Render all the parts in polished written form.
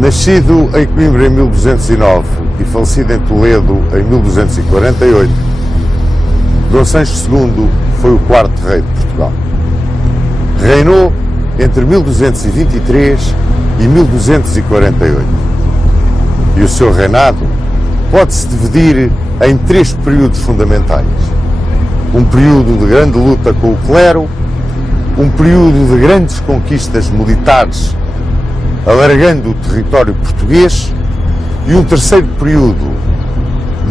Nascido em Coimbra em 1209 e falecido em Toledo em 1248, Dom Sancho II foi o quarto rei de Portugal. Reinou entre 1223 e 1248. E o seu reinado pode-se dividir em três períodos fundamentais. Um período de grande luta com o clero, um período de grandes conquistas militares, alargando o território português, e um terceiro período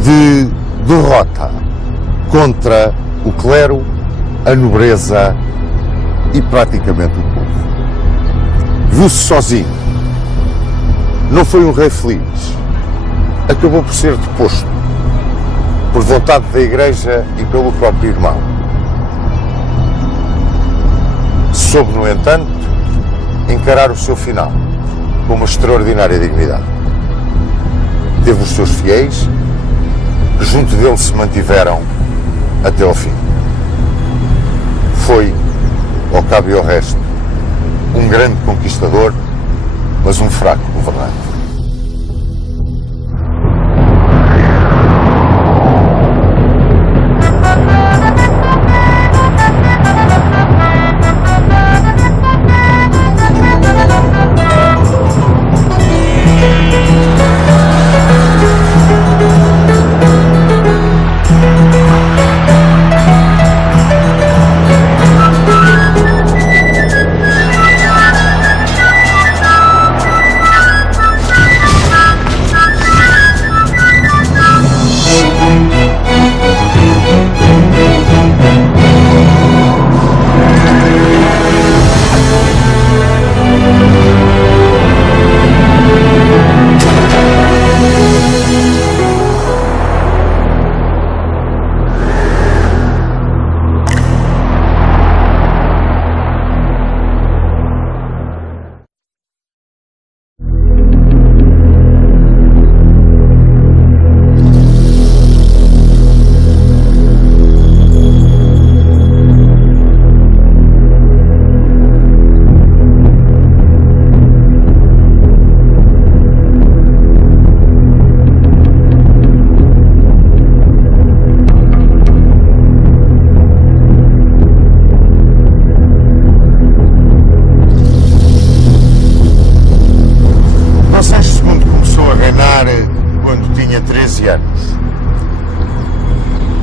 de derrota contra o clero, a nobreza e praticamente o povo. Viu-se sozinho. Não foi um rei feliz. Acabou por ser deposto, por vontade da Igreja e pelo próprio irmão. Soube, no entanto, encarar o seu final com uma extraordinária dignidade. Teve os seus fiéis, que junto dele se mantiveram até ao fim. Foi, ao cabo e ao resto, um grande conquistador, mas um fraco governante.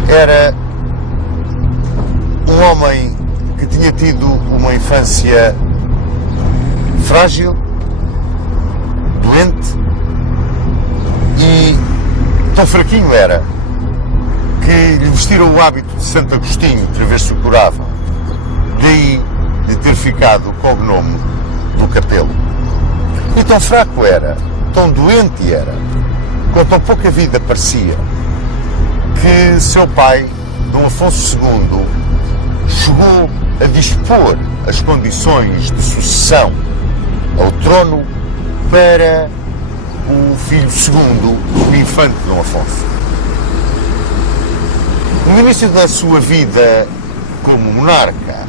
Era um homem que tinha tido uma infância frágil, doente, e tão fraquinho era que lhe vestiram o hábito de Santo Agostinho para ver se o curava. Daí de ter ficado com o nome do Capelo. E tão fraco era, tão doente era, com tão pouca vida parecia, que seu pai, Dom Afonso II, chegou a dispor as condições de sucessão ao trono para o filho segundo, o infante Dom Afonso. No início da sua vida como monarca,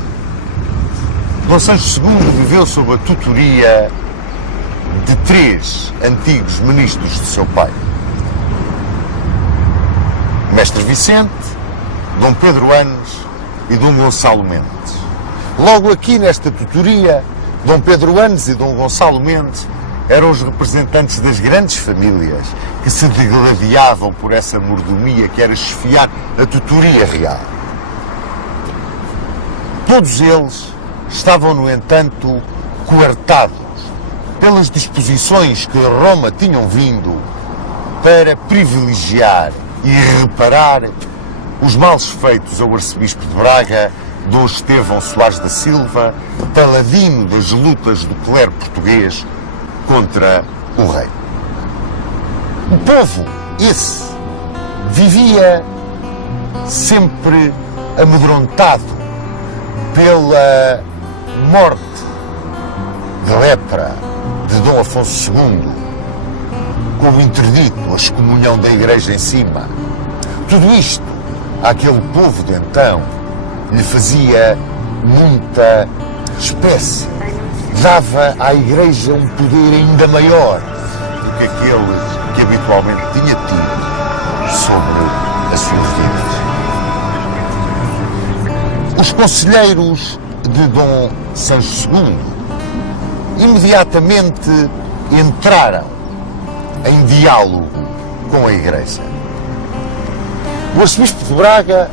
Dom Sancho II viveu sob a tutoria de três antigos ministros de seu pai: Mestre Vicente, Dom Pedro Anes e Dom Gonçalo Mendes. Logo aqui nesta tutoria, Dom Pedro Anes e Dom Gonçalo Mendes eram os representantes das grandes famílias que se degladiavam por essa mordomia que era chefiar a tutoria real. Todos eles estavam, no entanto, coartados pelas disposições que Roma tinham vindo para privilegiar e reparar os males feitos ao arcebispo de Braga, Dom Estevão Soares da Silva, paladino das lutas do clero português contra o rei. O povo, esse, vivia sempre amedrontado pela morte de lepra de Dom Afonso II, com o interdito, a excomunhão da Igreja em cima. Tudo isto, àquele povo de então, lhe fazia muita espécie. Dava à Igreja um poder ainda maior do que aquele que habitualmente tinha tido sobre as suas vidas. Os conselheiros de Dom Sancho II imediatamente entraram em diálogo com a Igreja. O arcebispo de Braga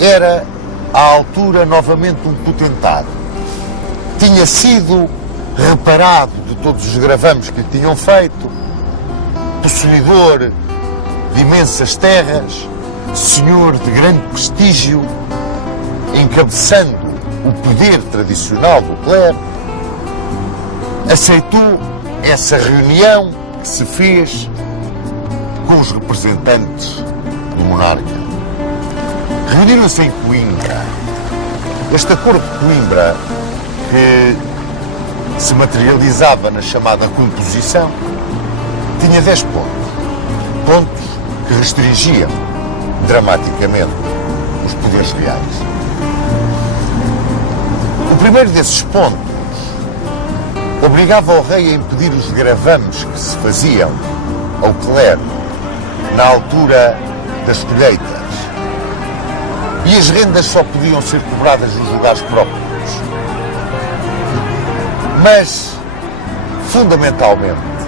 era, à altura, novamente um potentado. Tinha sido reparado de todos os gravames que lhe tinham feito, possuidor de imensas terras, senhor de grande prestígio, encabeçando o poder tradicional do clero, aceitou essa reunião que se fez com os representantes do monarca. Reuniram-se em Coimbra. Este acordo de Coimbra, que se materializava na chamada composição, tinha 10 pontos. Pontos que restringiam dramaticamente os poderes reais. O primeiro desses pontos obrigava o rei a impedir os gravames que se faziam ao clero na altura das colheitas, e as rendas só podiam ser cobradas nos lugares próprios. Mas, fundamentalmente,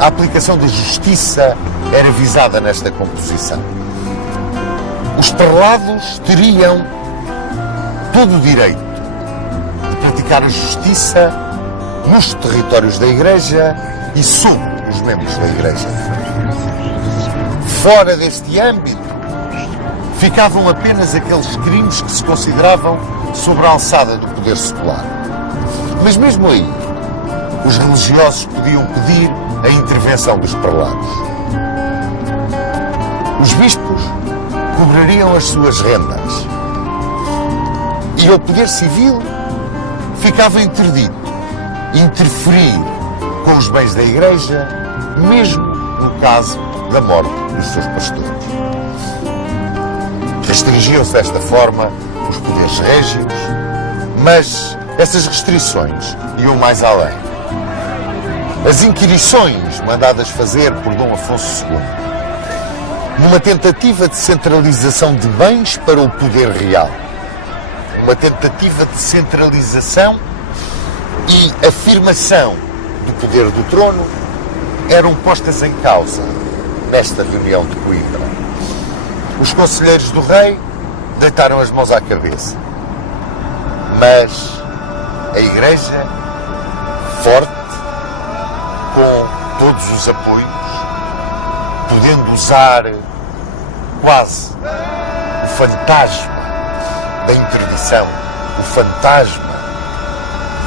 a aplicação da justiça era visada nesta composição. Os prelados teriam todo o direito de praticar a justiça nos territórios da Igreja e sobre os membros da Igreja. Fora deste âmbito, ficavam apenas aqueles crimes que se consideravam sobre a alçada do poder secular. Mas mesmo aí, os religiosos podiam pedir a intervenção dos prelados. Os bispos cobrariam as suas rendas. E ao poder civil ficava interdito interferir com os bens da Igreja, mesmo no caso da morte dos seus pastores. Restringiam-se desta forma os poderes régios, mas essas restrições iam mais além. As inquirições mandadas fazer por Dom Afonso II, numa tentativa de centralização de bens para o poder real, uma tentativa de centralização e afirmação do poder do trono, eram postas em causa nesta reunião de Coimbra. Os conselheiros do rei deitaram as mãos à cabeça, mas a Igreja, forte, com todos os apoios, podendo usar quase o fantasma da interdição, o fantasma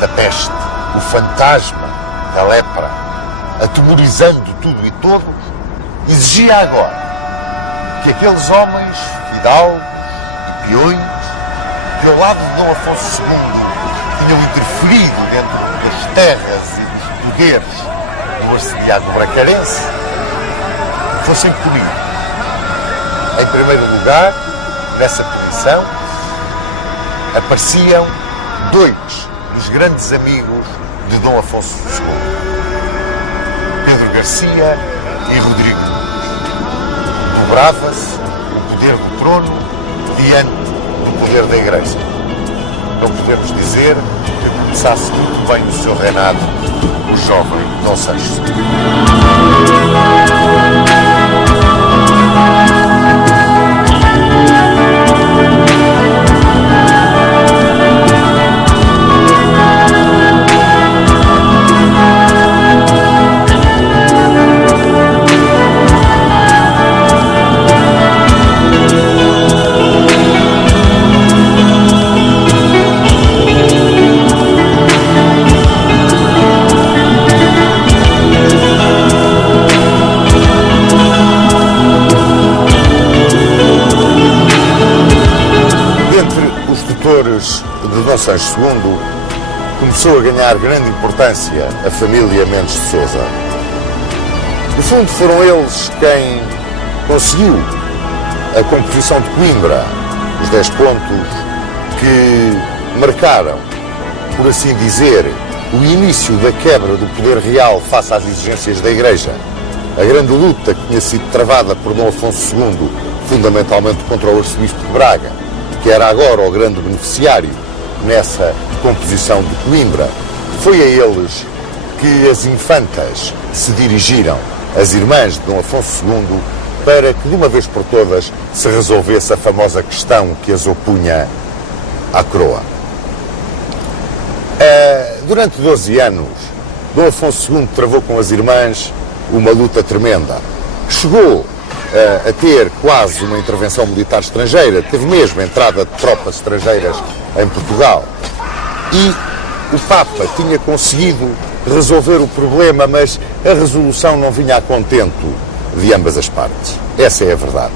da peste, o fantasma da lepra, atemorizando tudo e todos, exigia agora que aqueles homens fidalgos e peões, que ao lado de Dom Afonso II tinham interferido dentro das terras e dos poderes do arcediaco bracarense, fossem punidos. Em primeiro lugar, nessa punição, apareciam dois dos grandes amigos de Dom Afonso II, Pedro Garcia e Rodrigo. Dobrava-se o poder do trono diante do poder da Igreja. Não podemos dizer que começasse muito bem o seu reinado o jovem Dom Sancho II. De Dom Sancho II, começou a ganhar grande importância a família Mendes de Sousa. No fundo, foram eles quem conseguiu a composição de Coimbra, os 10 pontos que marcaram, por assim dizer, o início da quebra do poder real face às exigências da Igreja, a grande luta que tinha sido travada por Dom Afonso II, fundamentalmente contra o arcebispo de Braga, que era agora o grande beneficiário nessa composição de Coimbra, foi a eles que as infantas se dirigiram, as irmãs de Dom Afonso II, para que de uma vez por todas se resolvesse a famosa questão que as opunha à coroa. Durante 12 anos, Dom Afonso II travou com as irmãs uma luta tremenda. Chegou a ter quase uma intervenção militar estrangeira, teve mesmo a entrada de tropas estrangeiras em Portugal. E o Papa tinha conseguido resolver o problema, mas a resolução não vinha a contento de ambas as partes. Essa é a verdade.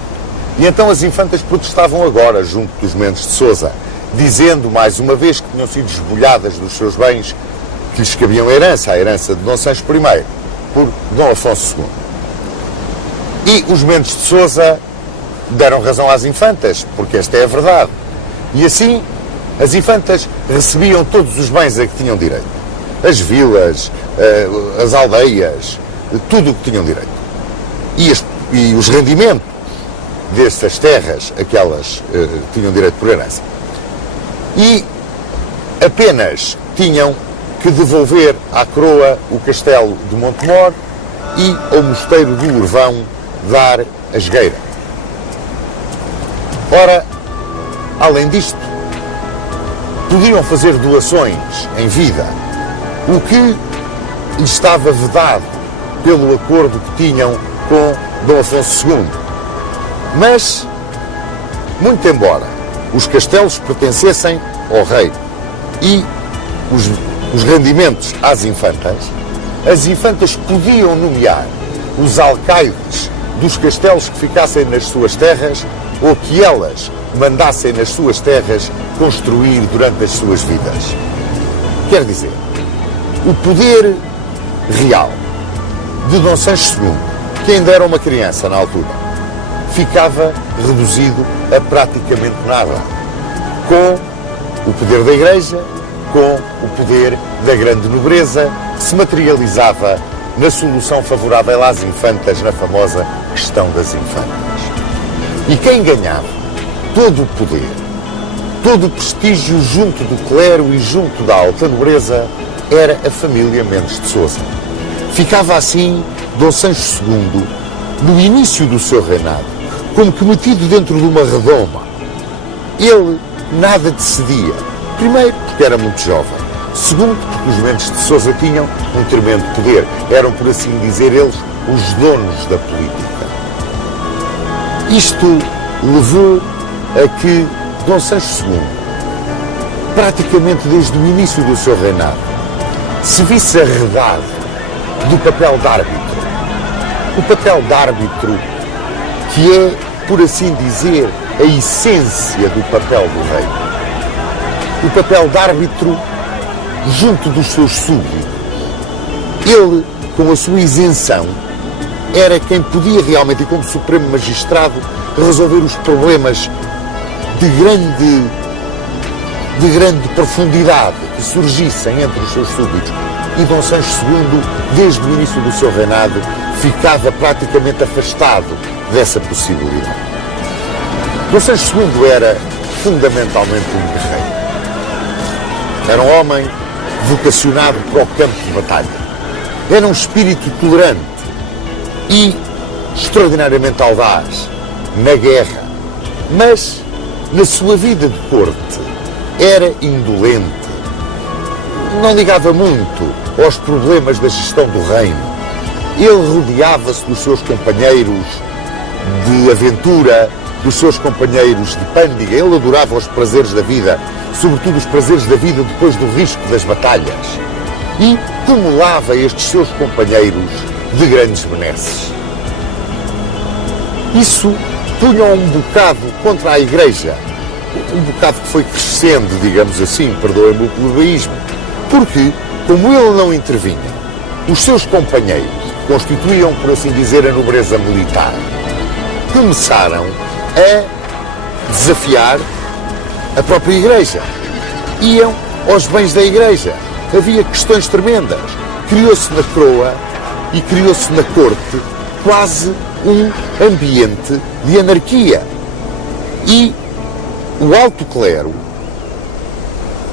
E então as infantas protestavam agora junto dos Mendes de Sousa, dizendo mais uma vez que tinham sido esbulhadas dos seus bens que lhes cabiam a herança de Dom Sancho I, por Dom Afonso II. E os Mendes de Sousa deram razão às infantas, porque esta é a verdade. E assim, as infantas recebiam todos os bens a que tinham direito. As vilas, as aldeias, tudo o que tinham direito. E os rendimentos dessas terras a que elas tinham direito por herança. E apenas tinham que devolver à coroa o castelo de Montemor e ao mosteiro do Urvão dar a Jogueira. Ora, além disto, podiam fazer doações em vida, o que lhes estava vedado pelo acordo que tinham com Dom Afonso II. Mas, muito embora os castelos pertencessem ao rei e os rendimentos às infantas, as infantas podiam nomear os alcaides dos castelos que ficassem nas suas terras ou que elas mandassem nas suas terras construir durante as suas vidas. Quer dizer, o poder real de Dom Sancho II, que ainda era uma criança na altura, ficava reduzido a praticamente nada, com o poder da Igreja, com o poder da grande nobreza, que se materializava na solução favorável às infantas, na famosa questão das infantas. E quem ganhava todo o poder, todo o prestígio junto do clero e junto da alta nobreza era a família Mendes de Sousa. Ficava assim Dom Sancho II, no início do seu reinado, como que metido dentro de uma redoma. Ele nada decidia. Primeiro, porque era muito jovem. Segundo, porque os Mendes de Sousa tinham um tremendo poder. Eram, por assim dizer, eles os donos da política. Isto levou a que Dom Sancho II, praticamente desde o início do seu reinado, se visse arredado do papel de árbitro. O papel de árbitro que é, por assim dizer, a essência do papel do rei. O papel de árbitro junto dos seus súbditos. Ele, com a sua isenção, era quem podia realmente, e como supremo magistrado, resolver os problemas de grande profundidade que surgissem entre os seus súbditos. E Dom Sancho II, desde o início do seu reinado, ficava praticamente afastado dessa possibilidade. Dom Sancho II era fundamentalmente um guerreiro. Era um homem vocacionado para o campo de batalha. Era um espírito tolerante e extraordinariamente audaz na guerra, mas na sua vida de corte era indolente. Não ligava muito aos problemas da gestão do reino. Ele rodeava-se dos seus companheiros de aventura, dos seus companheiros de pândega. Ele adorava os prazeres da vida, sobretudo os prazeres da vida depois do risco das batalhas. E cumulava estes seus companheiros de grandes benesses. Isso punha um bocado contra a Igreja. Um bocado que foi crescendo, digamos assim, perdoem-me o plebeísmo. Porque, como ele não intervinha, os seus companheiros, que constituíam, por assim dizer, a nobreza militar, começaram a desafiar a própria Igreja. Iam aos bens da Igreja. havia questões tremendas. Criou-se na coroa e criou-se na corte quase um ambiente de anarquia. E o alto clero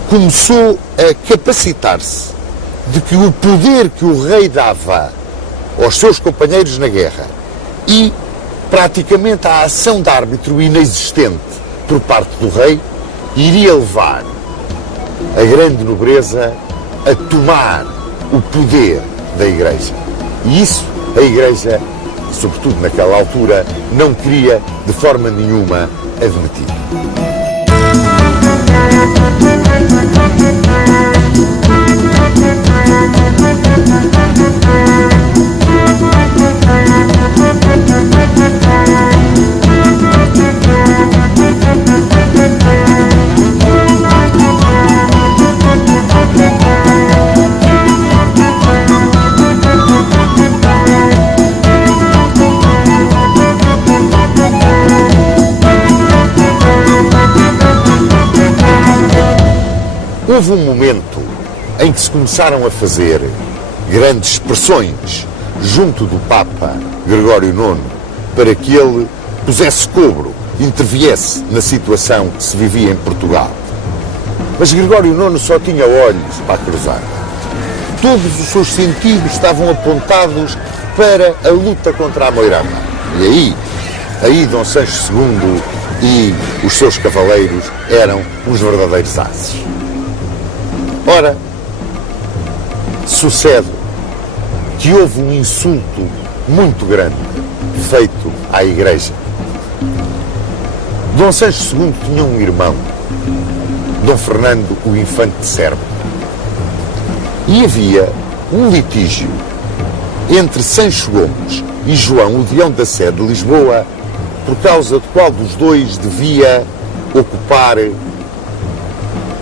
começou a capacitar-se de que o poder que o rei dava aos seus companheiros na guerra e praticamente a ação de árbitro inexistente por parte do rei iria levar a grande nobreza a tomar o poder da Igreja. E isso a Igreja, sobretudo naquela altura, não queria de forma nenhuma admitir. Houve um momento em que se começaram a fazer grandes pressões junto do Papa Gregório IX para que ele pusesse cobro, interviesse na situação que se vivia em Portugal. Mas Gregório IX só tinha olhos para cruzar. Todos os seus sentidos estavam apontados para a luta contra a Moirama. E aí Dom Sancho II e os seus cavaleiros eram os verdadeiros ases. Ora, sucede que houve um insulto muito grande feito à Igreja. Dom Sancho II tinha um irmão, Dom Fernando, o Infante de Serpa. E havia um litígio entre Sancho Gomes e João, o Deão da Sé de Lisboa, por causa de qual dos dois devia ocupar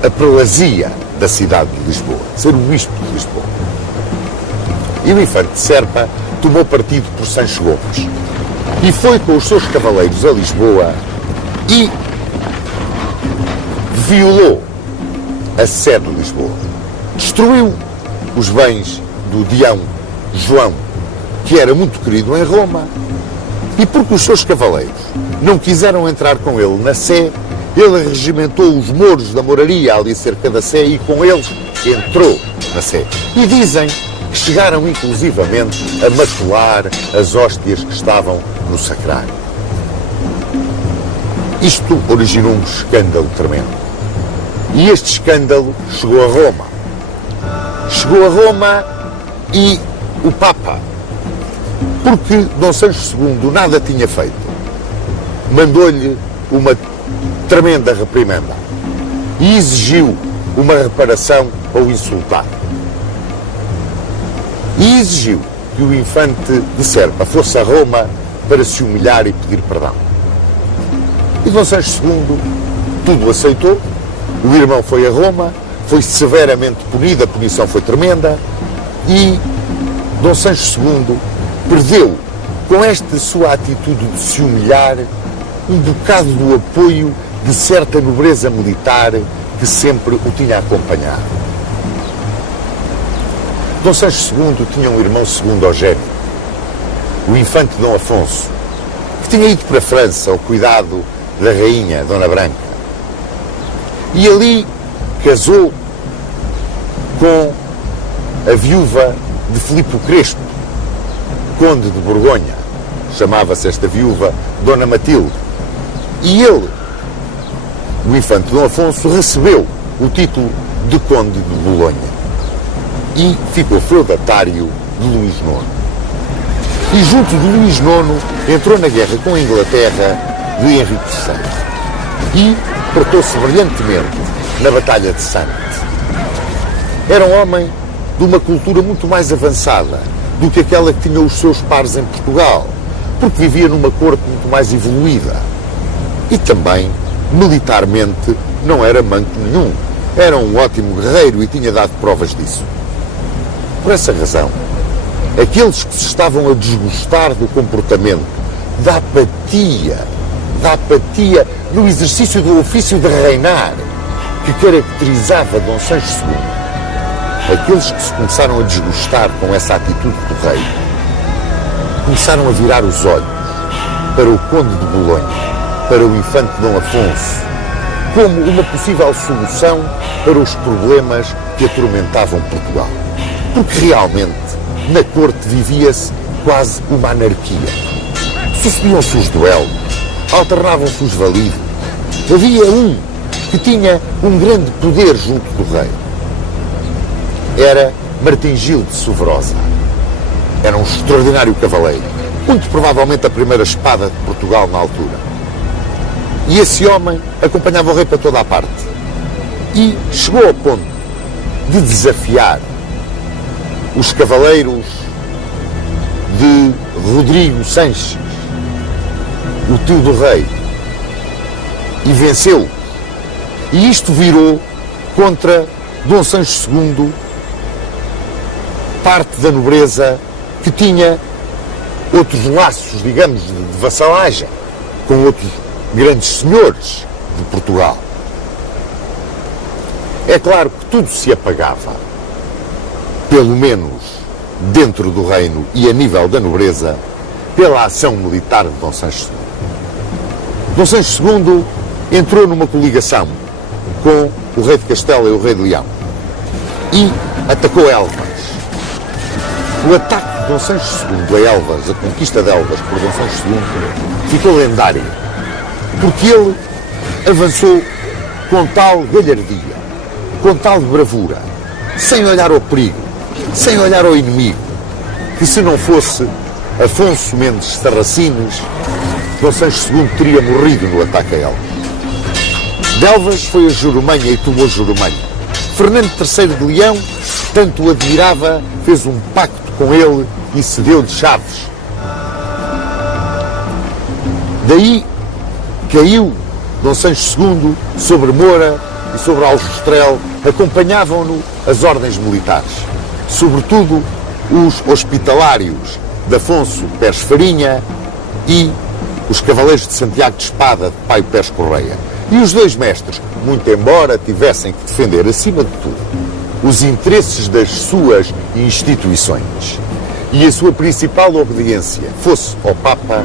a prelazia da cidade de Lisboa, ser o bispo de Lisboa. E o Infante de Serpa tomou partido por Sancho Gomes e foi com os seus cavaleiros a Lisboa e violou a Sé de Lisboa. Destruiu os bens do Deão João, que era muito querido em Roma, e porque os seus cavaleiros não quiseram entrar com ele na Sé, ele regimentou os mouros da moraria ali cerca da Sé e com eles entrou na Sé. E dizem que chegaram inclusivamente a macular as hóstias que estavam no sacrário. Isto originou um escândalo tremendo. E este escândalo chegou a Roma. Chegou a Roma e o Papa, porque Dom Sancho II nada tinha feito, mandou-lhe uma tremenda reprimenda e exigiu uma reparação ao insultado. E exigiu que o Infante de Serpa fosse a Roma para se humilhar e pedir perdão. E Dom Sancho II tudo aceitou. O irmão foi a Roma, foi severamente punido, a punição foi tremenda, e Dom Sancho II perdeu, com esta sua atitude de se humilhar, um bocado do apoio de certa nobreza militar que sempre o tinha acompanhado. Dom Sancho II tinha um irmão segundogénito, o Infante Dom Afonso, que tinha ido para a França ao cuidado da rainha Dona Branca. E ali casou com a viúva de Filipe o Crespo, conde de Borgonha. Chamava-se esta viúva Dona Matilde. E ele, o Infante Dom Afonso, recebeu o título de Conde de Bolonha e ficou feudatário de Luís IX. E junto de Luís IX entrou na guerra com a Inglaterra de Henrique VI e portou-se brilhantemente na Batalha de Sante. Era um homem de uma cultura muito mais avançada do que aquela que tinha os seus pares em Portugal, porque vivia numa corte muito mais evoluída. E também, militarmente, não era manco nenhum. Era um ótimo guerreiro e tinha dado provas disso. Por essa razão, aqueles que se estavam a desgostar do comportamento, da apatia no exercício do ofício de reinar, que caracterizava Dom Sancho II, aqueles que se começaram a desgostar com essa atitude do rei, começaram a virar os olhos para o conde de Bolonha, para o infante Dom Afonso, como uma possível solução para os problemas que atormentavam Portugal. Porque realmente, na corte vivia-se quase uma anarquia. Sucediam-se os duelos, alternavam-se os validos. Havia um que tinha um grande poder junto do rei. Era Martim Gil de Soverosa. Era um extraordinário cavaleiro, muito provavelmente a primeira espada de Portugal na altura. E esse homem acompanhava o rei para toda a parte. E chegou ao ponto de desafiar os cavaleiros de Rodrigo Sanches, o tio do rei, e venceu. E isto virou contra Dom Sancho II, parte da nobreza que tinha outros laços, digamos, de vassalagem com outros grandes senhores de Portugal. É claro que tudo se apagava, pelo menos dentro do reino e a nível da nobreza, pela ação militar de Dom Sancho II. Dom Sancho II entrou numa coligação com o rei de Castela e o rei de Leão e atacou Elvas. O ataque de Dom Sancho II a Elvas, a conquista de Elvas por Dom Sancho II, ficou lendário, porque ele avançou com tal galhardia, com tal bravura, sem olhar ao perigo, sem olhar ao inimigo, que se não fosse Afonso Mendes Sarracines, Dom Sancho II teria morrido no ataque a Elvas. De Elvas foi a Jurumanha e tomou Jurumanha. Fernando III de Leão tanto o admirava, fez um pacto com ele e cedeu-lhe Chaves. Daí caiu Dom Sancho II sobre Moura e sobre Aljustrel, acompanhavam-no as ordens militares, sobretudo os hospitalários de Afonso Pérez Farinha e os cavaleiros de Santiago de Espada de Paio Pérez Correia. E os dois mestres, muito embora tivessem que defender, acima de tudo, os interesses das suas instituições e a sua principal obediência fosse ao Papa,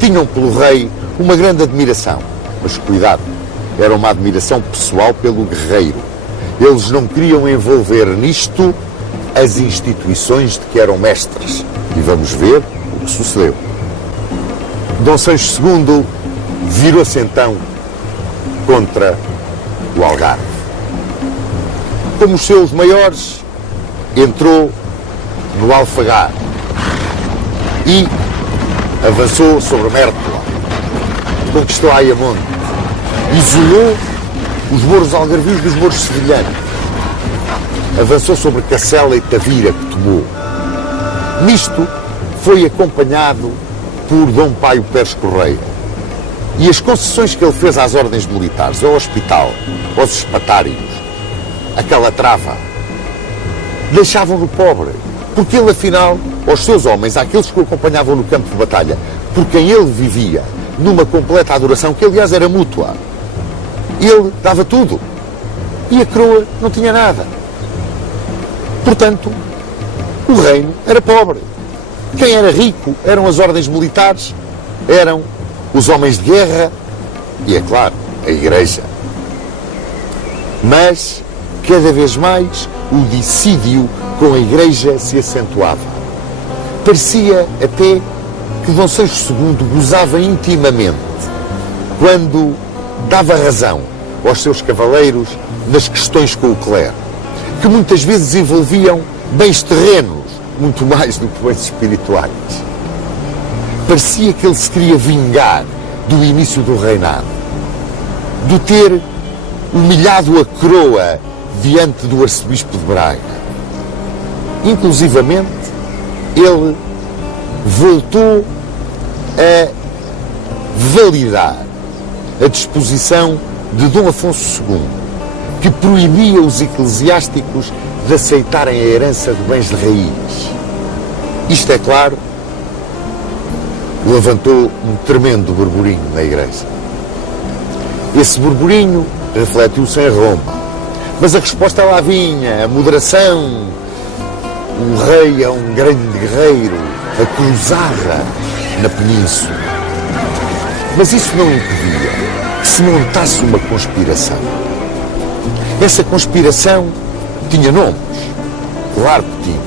tinham pelo rei uma grande admiração. Mas cuidado, era uma admiração pessoal pelo guerreiro. Eles não queriam envolver nisto as instituições de que eram mestres. E vamos ver o que sucedeu. Dom Sancho II virou-se então contra o Algarve. Como os seus maiores, entrou no Alfagar e avançou sobre Mértola, conquistou Ayamonte, isolou os mouros algarvios dos mouros sevilhanos, avançou sobre Cacela e Tavira, que tomou. Nisto foi acompanhado por Dom Paio Pérez Correia. E as concessões que ele fez às ordens militares, ao hospital, aos espatários, a Calatrava, deixavam-no pobre, porque ele, afinal, aos seus homens, àqueles que o acompanhavam no campo de batalha, por quem ele vivia, numa completa adoração, que aliás era mútua, ele dava tudo. E a coroa não tinha nada. Portanto, o reino era pobre. Quem era rico eram as ordens militares, eram os homens de guerra e, é claro, a Igreja. Mas, cada vez mais, o dissídio com a Igreja se acentuava. Parecia até que Dom Sancho II gozava intimamente quando dava razão aos seus cavaleiros nas questões com o clero, que muitas vezes envolviam bens terrenos, muito mais do que bens espirituais. Parecia que ele se queria vingar do início do reinado, de ter humilhado a coroa diante do arcebispo de Braga. Inclusivamente, ele voltou a validar a disposição de Dom Afonso II, que proibia os eclesiásticos de aceitarem a herança de bens de raiz. Isto, é claro, levantou um tremendo burburinho na Igreja. Esse burburinho refletiu-se em Roma, Mas a resposta lá vinha, a moderação. O rei é um grande guerreiro, a cruzada na península. Mas isso não impedia que se montasse uma conspiração. Essa conspiração tinha nomes, claro que tinha.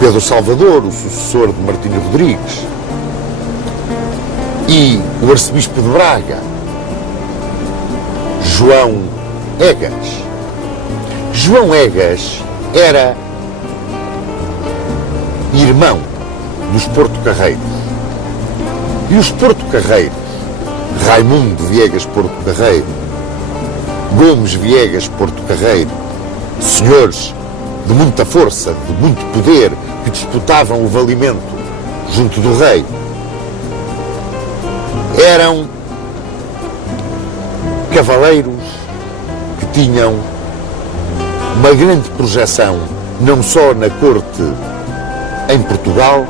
Pedro Salvador, o sucessor de Martinho Rodrigues, e o arcebispo de Braga, João Egas. João Egas era irmão dos Porto-Carreiros. E os Porto-Carreiros, Raimundo Viegas Porto-Carreiro, Gomes Viegas Porto-Carreiro, senhores de muita força, de muito poder, que disputavam o valimento junto do rei, eram cavaleiros que tinham uma grande projeção, não só na corte em Portugal,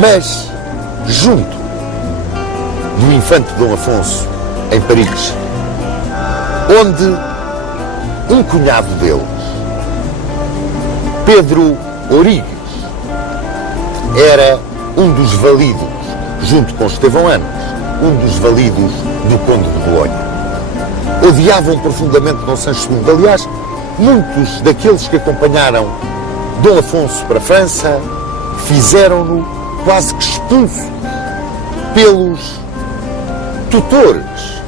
mas junto do infante Dom Afonso em Paris, onde um cunhado deles, Pedro Origues, era um dos validos, junto com Estevão Anos, um dos validos do Conde de Bolonha. Odiavam profundamente Dom Sancho II. Aliás, muitos daqueles que acompanharam Dom Afonso para a França fizeram-no quase que expulso pelos tutores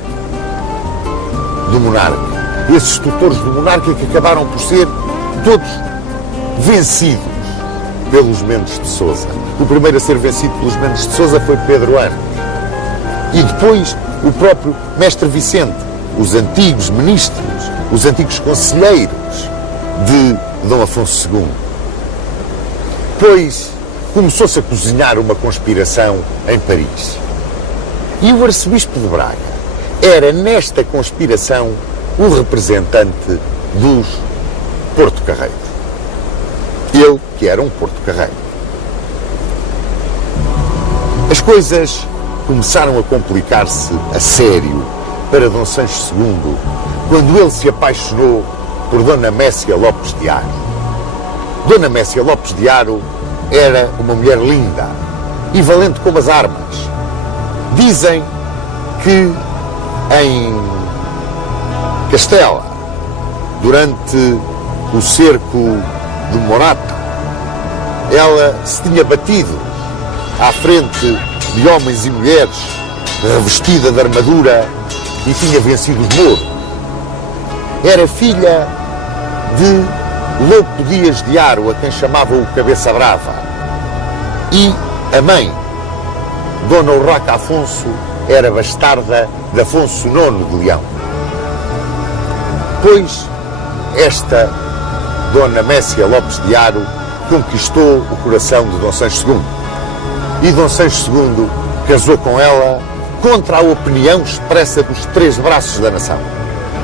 do monarca. Esses tutores do monarca que acabaram por ser todos vencidos pelos Mendes de Sousa. O primeiro a ser vencido pelos Mendes de Sousa foi Pedro Anos. E depois o próprio Mestre Vicente, os antigos ministros, os antigos conselheiros de Dom Afonso II. Pois começou-se a cozinhar uma conspiração em Paris. E o arcebispo de Braga era, nesta conspiração, o representante dos Porto-Carreiros. Ele que era um Porto-Carreiro. As coisas começaram a complicar-se a sério para Dom Sancho II quando ele se apaixonou por Dona Mécia Lopes de Haro. Dona Mécia Lopes de Haro era uma mulher linda e valente como as armas. Dizem que em Castela, durante o cerco de Morata, ela se tinha batido à frente de homens e mulheres, revestida de armadura, e tinha vencido os mouros. Era filha de Louco Dias de Haro, a quem chamavam o Cabeça Brava. E a mãe, Dona Urraca Afonso, era bastarda de Afonso IX de Leão. Pois esta Dona Mécia Lopes de Haro conquistou o coração de Dom Sancho II. E Dom Sancho II casou com ela contra a opinião expressa dos três braços da nação.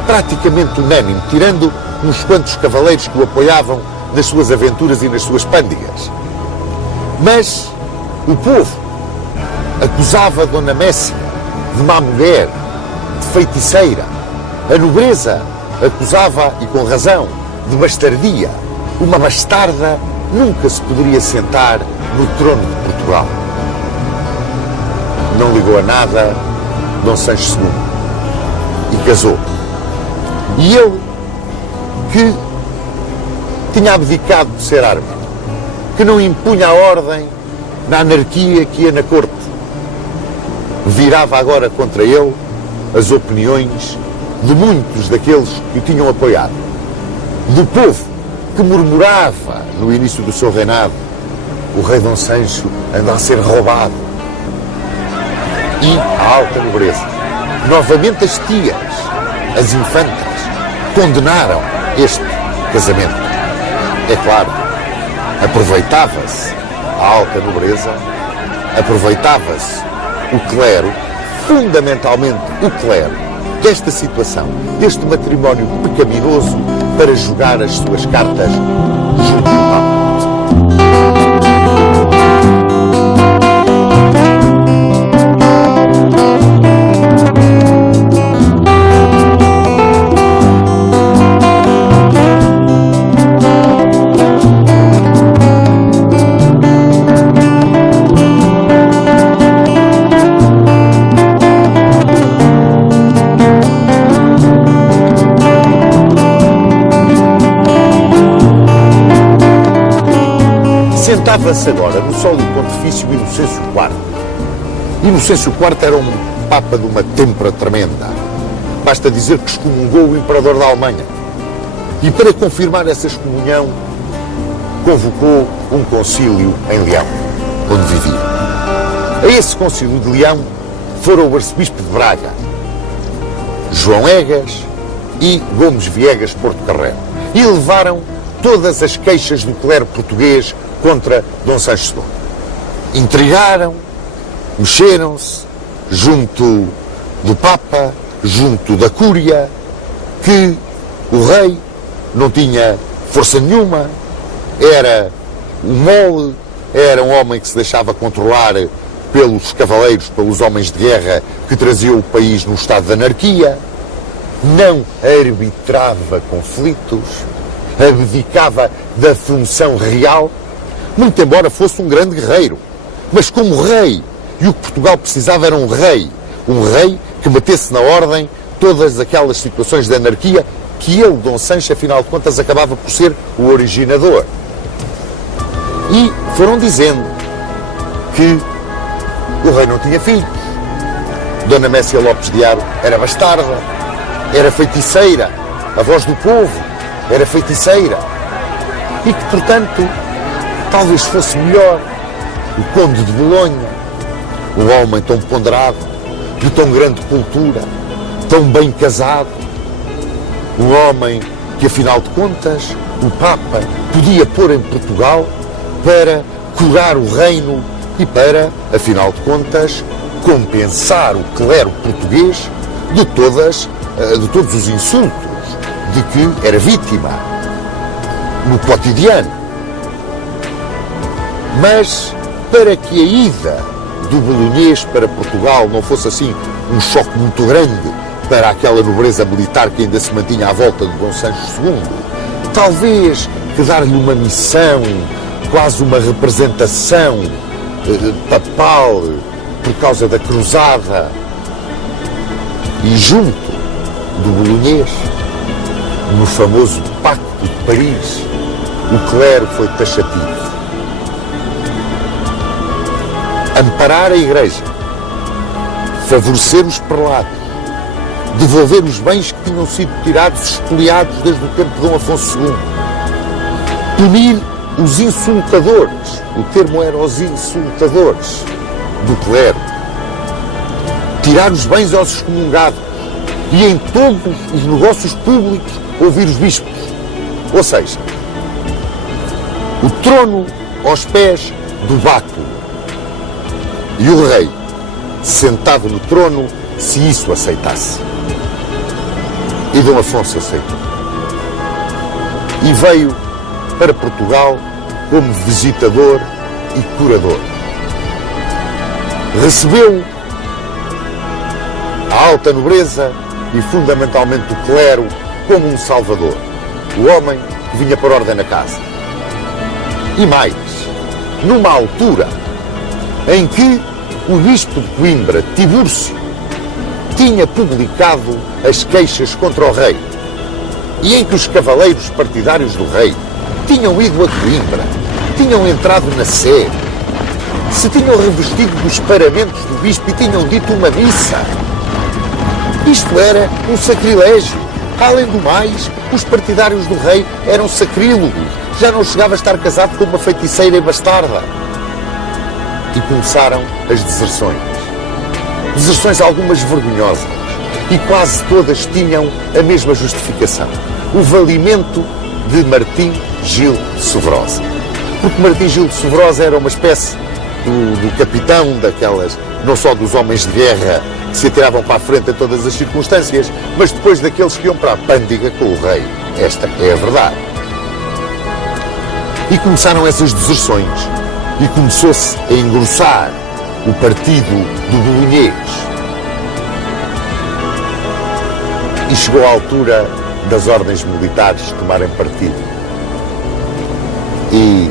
Praticamente unânime, tirando uns quantos cavaleiros que o apoiavam nas suas aventuras e nas suas pândigas. Mas o povo acusava Dona Mécia de má mulher, de feiticeira. A nobreza acusava, e com razão, de bastardia. Uma bastarda nunca se poderia sentar no trono de Portugal. Não ligou a nada Dom Sancho II e casou. E ele, que tinha abdicado de ser árbitro, que não impunha a ordem na anarquia que ia na corte, virava agora contra ele as opiniões de muitos daqueles que o tinham apoiado, do povo que murmurava no início do seu reinado: o rei Dom Sancho anda a ser roubado. E a alta nobreza, novamente as tias, as infantas, condenaram este casamento. É claro, aproveitava-se a alta nobreza, aproveitava-se o clero, fundamentalmente o clero, desta situação, deste matrimónio pecaminoso, para jogar as suas cartas junto do Papa. Notava-se agora no sólido pontifício Inocêncio IV. Inocêncio IV era um papa de uma têmpera tremenda. Basta dizer que excomungou o imperador da Alemanha. E para confirmar essa excomunhão, convocou um concílio em Leão, onde vivia. A esse concílio de Leão foram o arcebispo de Braga, João Egas e Gomes Viegas Porto Carrero. E levaram todas as queixas do clero português contra Dom Sancho II. Intrigaram, mexeram-se junto do Papa, junto da Cúria, que o rei não tinha força nenhuma, era um mole, era um homem que se deixava controlar pelos cavaleiros, pelos homens de guerra que traziam o país num estado de anarquia, não arbitrava conflitos, abdicava da função real, muito embora fosse um grande guerreiro. Mas como rei, e o que Portugal precisava era um rei que metesse na ordem todas aquelas situações de anarquia que ele, Dom Sancho, afinal de contas, acabava por ser o originador. E foram dizendo que o rei não tinha filhos, Dona Mécia Lopes de Haro era bastarda, era feiticeira, a voz do povo era feiticeira, e que, portanto, talvez fosse melhor o Conde de Bolonha, um homem tão ponderado, de tão grande cultura, tão bem casado, um homem que, afinal de contas, o Papa podia pôr em Portugal para curar o reino e para, afinal de contas, compensar o clero português de todos os insultos de que era vítima no cotidiano. Mas, para que a ida do bolonhês para Portugal não fosse assim um choque muito grande para aquela nobreza militar que ainda se mantinha à volta de Dom Sancho II, talvez que dar-lhe uma missão, quase uma representação papal por causa da cruzada, e junto do bolonhês, no famoso Pacto de Paris, o clero foi taxativo. Amparar a Igreja, favorecer os prelados, devolver os bens que tinham sido tirados, expoliados desde o tempo de Dom Afonso II, punir os insultadores, o termo era os insultadores do clero, tirar os bens aos excomungados e em todos os negócios públicos ouvir os bispos. Ou seja, o trono aos pés do báculo e o rei sentado no trono, se isso aceitasse. E Dom Afonso aceitou. E veio para Portugal como visitador e curador. Recebeu a alta nobreza e fundamentalmente o clero como um salvador, o homem que vinha por ordem na casa. E mais, numa altura em que o bispo de Coimbra, Tibúrcio, tinha publicado as queixas contra o rei e em que os cavaleiros partidários do rei tinham ido a Coimbra, tinham entrado na Sé, se tinham revestido dos paramentos do bispo e tinham dito uma missa. Isto era um sacrilégio. Além do mais, os partidários do rei eram sacrílegos. Já não chegava a estar casado com uma feiticeira e bastarda. E começaram as deserções. Deserções algumas vergonhosas. E quase todas tinham a mesma justificação. O valimento de Martim Gil de Sovrosa. Porque Martim Gil de Sovrosa era uma espécie do capitão daquelas, não só dos homens de guerra que se atiravam para a frente em todas as circunstâncias, mas depois daqueles que iam para a pândiga com o rei. Esta é a verdade. E começaram essas deserções. E começou-se a engrossar o partido do bolonhês. E chegou a altura das ordens militares tomarem partido. E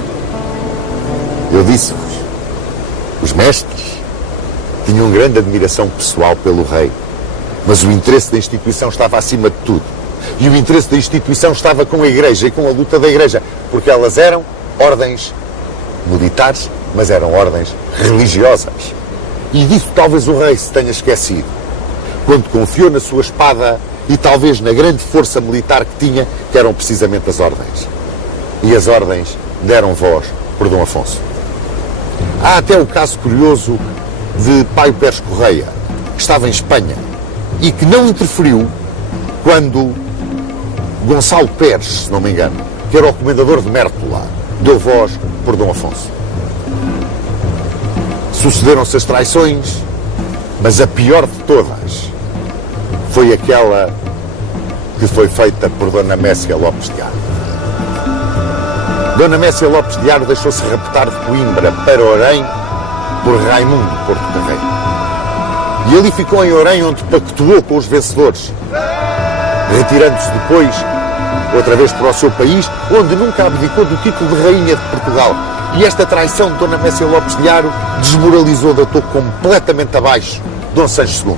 eu disse-vos, os mestres tinham grande admiração pessoal pelo rei, mas o interesse da instituição estava acima de tudo. E o interesse da instituição estava com a Igreja e com a luta da Igreja, porque elas eram ordens militares, mas eram ordens religiosas. E disso talvez o rei se tenha esquecido, quando confiou na sua espada e talvez na grande força militar que tinha, que eram precisamente as ordens. E as ordens deram voz por Dom Afonso. Há até o caso curioso de Paio Pérez Correia, que estava em Espanha e que não interferiu quando Gonçalo Pérez, se não me engano, que era o comendador de Mértola, deu voz por Dom Afonso. Sucederam-se as traições, mas a pior de todas foi aquela que foi feita por Dona Mécia Lopes de Aro. Dona Mécia Lopes de Aro deixou-se raptar de Coimbra para Orém por Raimundo Porto Carreiro. E ali ficou em Orém, onde pactuou com os vencedores, retirando-se depois outra vez para o seu país, onde nunca abdicou do título de Rainha de Portugal. E esta traição de Dona Mécia Lopes de Aro desmoralizou, deitou completamente abaixo Dom Sancho II.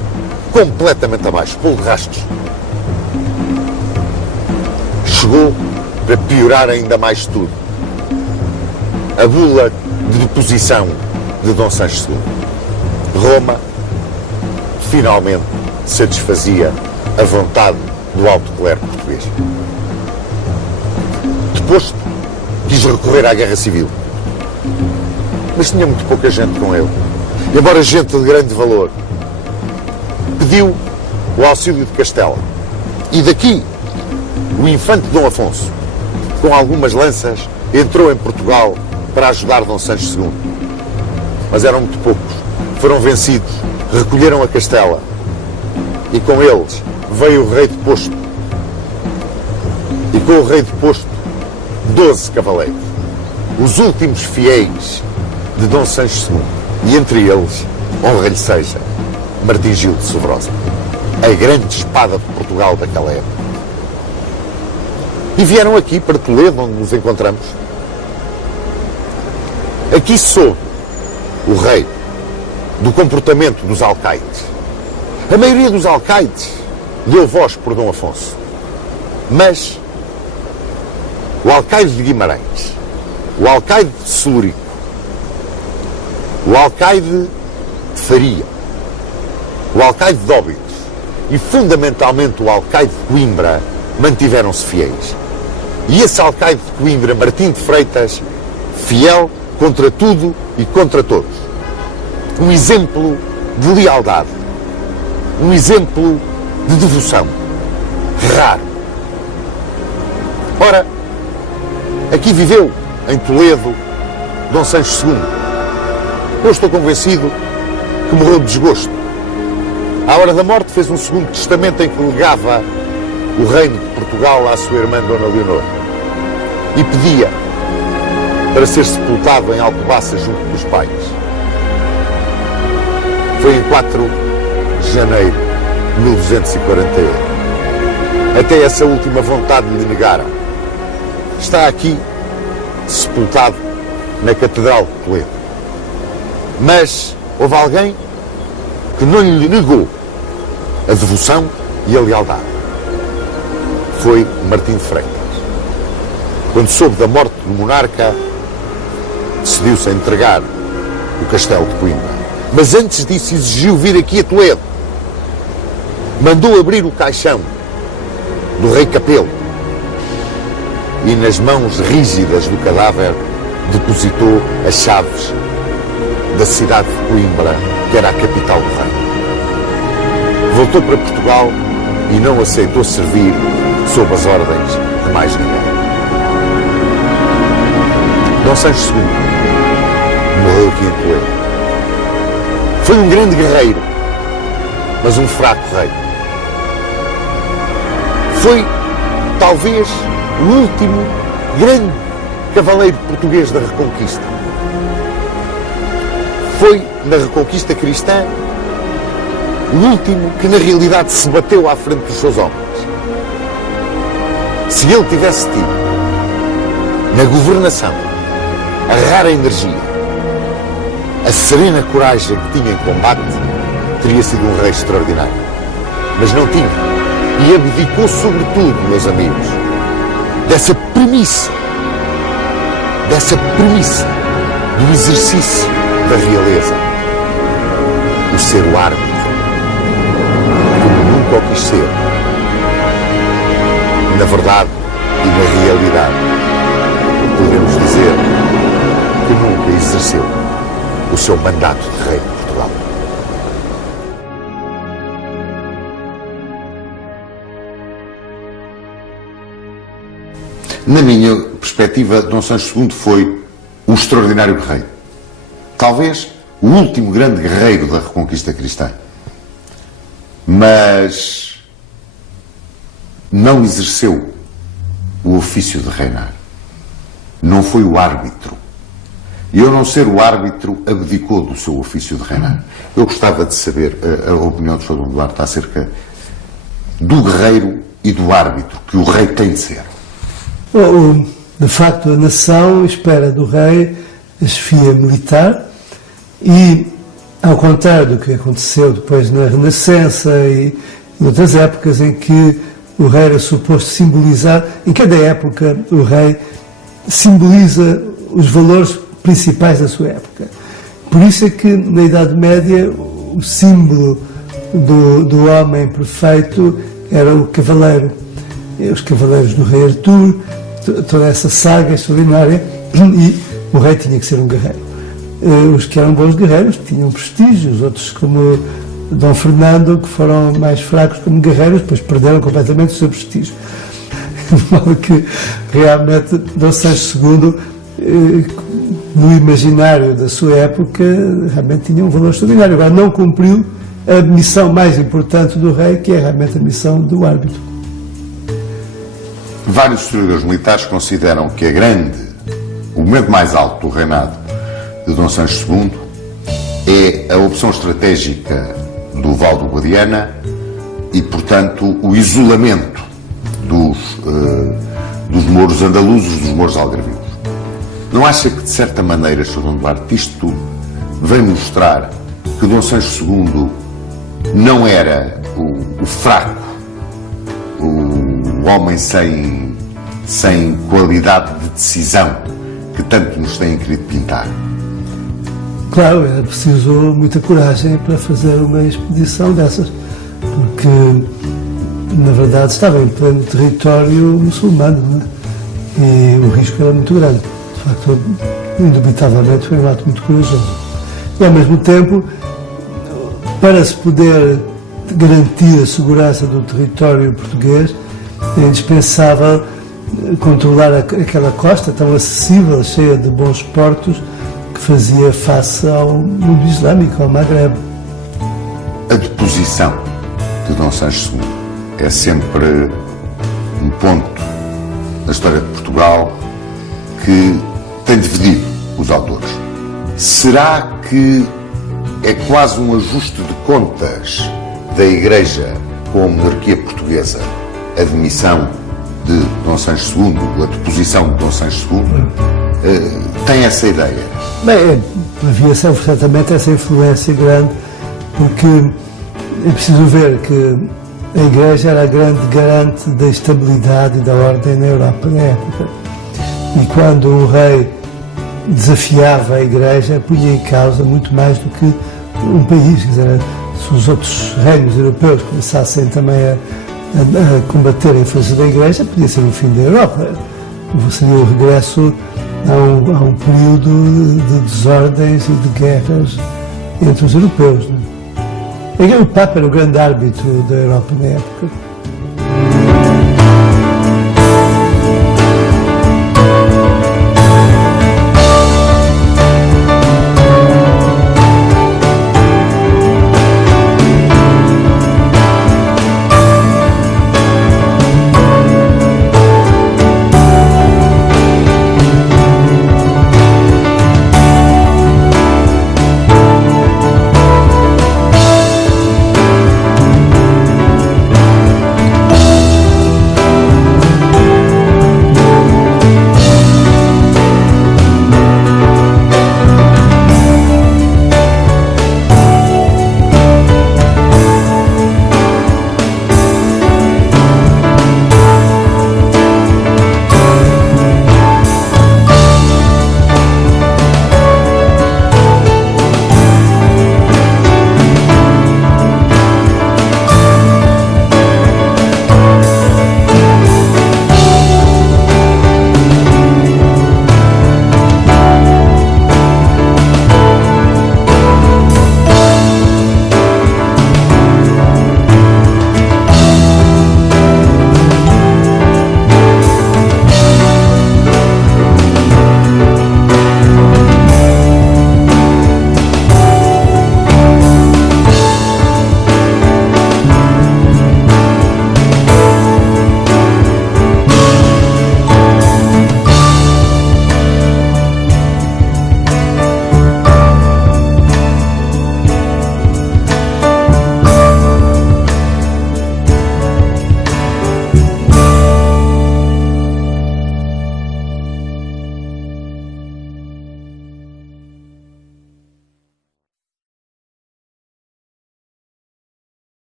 Completamente abaixo, pelo rastros. Chegou para piorar ainda mais tudo. A bula de deposição de Dom Sancho II. Roma finalmente satisfazia a vontade do alto clero português. Deposto, quis recorrer à guerra civil. Mas tinha muito pouca gente com ele. Embora gente de grande valor. Pediu o auxílio de Castela. E daqui, o infante Dom Afonso, com algumas lanças, entrou em Portugal para ajudar Dom Sancho II. Mas eram muito poucos. Foram vencidos, recolheram a Castela. E com eles veio o rei deposto. E com o rei deposto, 12 cavaleiros. Os últimos fiéis de Dom Sancho II. E entre eles, honra-lhe seja, Martim Gil de Sobrosa, a grande espada de Portugal daquela época. E vieram aqui para Toledo, onde nos encontramos. Aqui soube o rei do comportamento dos alcaides. A maioria dos alcaides deu voz por Dom Afonso. Mas o alcaide de Guimarães, o alcaide de Celurico, o alcaide de Faria, o alcaide de Óbidos e, fundamentalmente, o alcaide de Coimbra mantiveram-se fiéis. E esse alcaide de Coimbra, Martim de Freitas, fiel contra tudo e contra todos. Um exemplo de lealdade, um exemplo de devoção, raro. Ora, aqui viveu, em Toledo, Dom Sancho II. Eu estou convencido que morreu de desgosto. À hora da morte fez um segundo testamento em que legava o reino de Portugal à sua irmã Dona Leonor e pedia para ser sepultado em Alcobaça junto dos pais. Foi em 4 de janeiro de 1248. Até essa última vontade lhe negaram. Está aqui sepultado na Catedral de Toledo. Mas houve alguém que não lhe negou a devoção e a lealdade. Foi Martim de Freitas. Quando soube da morte do monarca, decidiu-se a entregar o castelo de Coimbra. Mas antes disso exigiu vir aqui a Toledo. Mandou abrir o caixão do rei Capelo e nas mãos rígidas do cadáver depositou as chaves da cidade de Coimbra, que era a capital do reino. Voltou para Portugal e não aceitou servir sob as ordens de mais ninguém. Dom Sancho II morreu aqui em Toledo. Foi um grande guerreiro, mas um fraco rei. Foi, talvez, o último grande cavaleiro português da Reconquista. Foi, na Reconquista cristã, o último que, na realidade, se bateu à frente dos seus homens. Se ele tivesse tido, na governação, a rara energia, a serena coragem que tinha em combate, teria sido um rei extraordinário. Mas não tinha. E abdicou sobretudo, meus amigos, dessa premissa do exercício da realeza, o ser o árbitro, como nunca o quis ser. Na verdade e na realidade, podemos dizer que nunca exerceu o seu mandato de rei de Portugal. Na minha perspectiva, Dom Sancho II foi o extraordinário guerreiro. Talvez o último grande guerreiro da Reconquista cristã. Mas não exerceu o ofício de reinar. Não foi o árbitro. E ao não ser o árbitro, abdicou do seu ofício de reinar. Eu gostava de saber a opinião do Sr. Dom Duarte acerca do guerreiro e do árbitro que o rei tem de ser. De facto, a nação espera do rei a chefia militar e, ao contrário do que aconteceu depois na Renascença e em outras épocas em que o rei era suposto simbolizar, em cada época o rei simboliza os valores principais da sua época. Por isso é que na Idade Média o símbolo do homem perfeito era o cavaleiro. Os cavaleiros do rei Artur, toda essa saga extraordinária, e o rei tinha que ser um guerreiro. Os que eram bons guerreiros tinham prestígio, os outros, como Dom Fernando, que foram mais fracos como guerreiros, depois perderam completamente o seu prestígio. De modo que realmente Dom Sancho II, no imaginário da sua época, realmente tinha um valor extraordinário. Agora não cumpriu a missão mais importante do rei, que é realmente a missão do árbitro. Vários historiadores militares consideram que o momento mais alto do reinado de Dom Sancho II é a opção estratégica do Val do Guadiana e, portanto, o isolamento dos mouros andaluzes, dos mouros algarvios. Não acha que, de certa maneira, Sr. Dom Duarte, isto tudo vem mostrar que Dom Sancho II não era o fraco, o homem sem qualidade de decisão que tanto nos têm querido pintar? Claro, era preciso muita coragem para fazer uma expedição dessas, porque, na verdade, estava em pleno território muçulmano, não é? E o risco era muito grande. De facto, indubitavelmente, foi um ato muito corajoso. E, ao mesmo tempo, para se poder garantir a segurança do território português, é indispensável controlar aquela costa tão acessível, cheia de bons portos, que fazia face ao mundo islâmico, ao Maghreb. A deposição de Dom Sancho II é sempre um ponto na história de Portugal que tem dividido os autores. Será que é quase um ajuste de contas da Igreja com a monarquia portuguesa a demissão de Dom Sancho II, a deposição de Dom Sancho II? Tem essa ideia? Bem, havia certamente essa influência grande, porque é preciso ver que a Igreja era a grande garante da estabilidade e da ordem na Europa na época. E quando o rei desafiava a Igreja, punha em causa muito mais do que um país. Quer dizer, se os outros reinos europeus começassem também a combater em força da Igreja, podia ser o fim da Europa. Seria o regresso a um período de desordens e de guerras entre os europeus. Não é? O Papa era o grande árbitro da Europa na época.